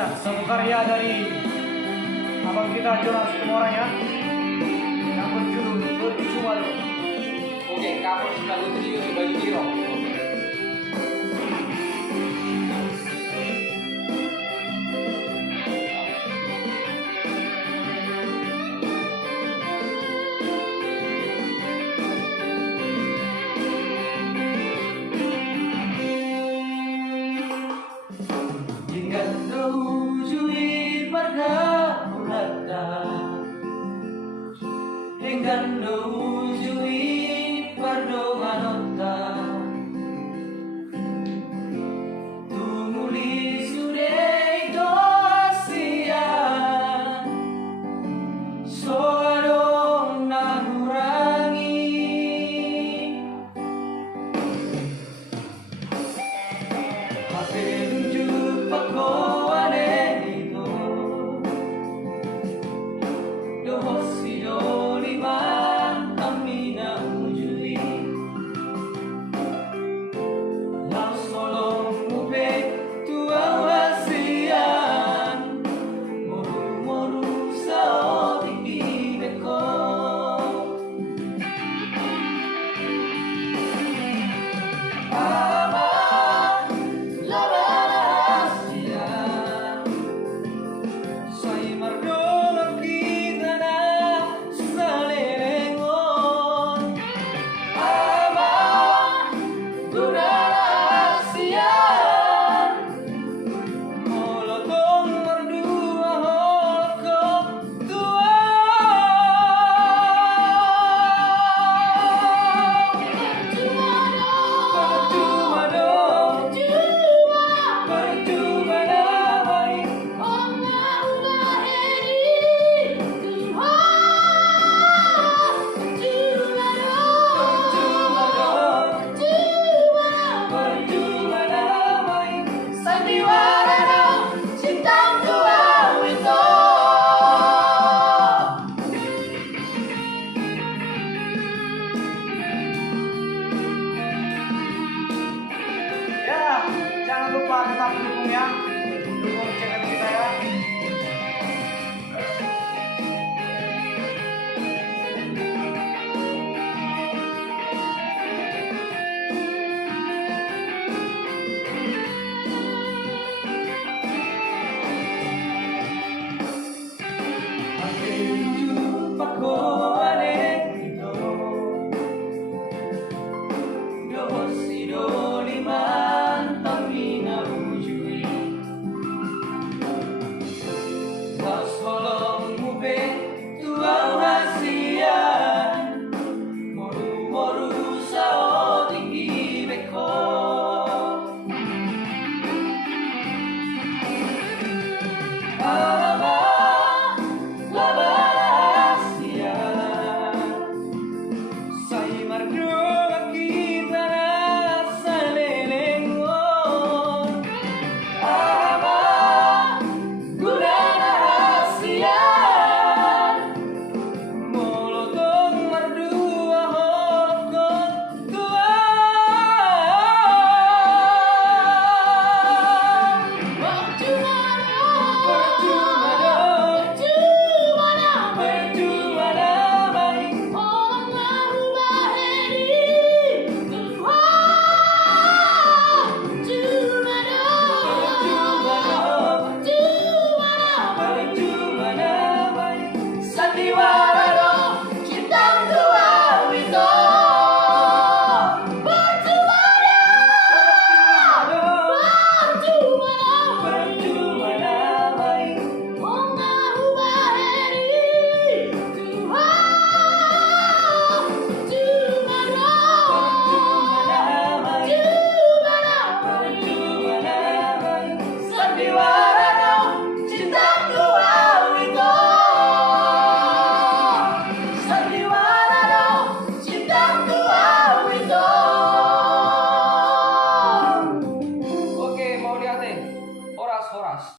Ya, satu karya dari abang kita Jonas Tumorang ya, yang berjudul Percuma Lo. Oke, kamu lagu trio di baju biru. Jika nujui marga hingga nujui pardoanota tumuli sudai dosia soadong nanurangi Hapenju pakoane ito dosi dolima amina ujui Lau solong mupe tua wasian moru sao tinggi beko Jangan lupa tetap mendukung ya.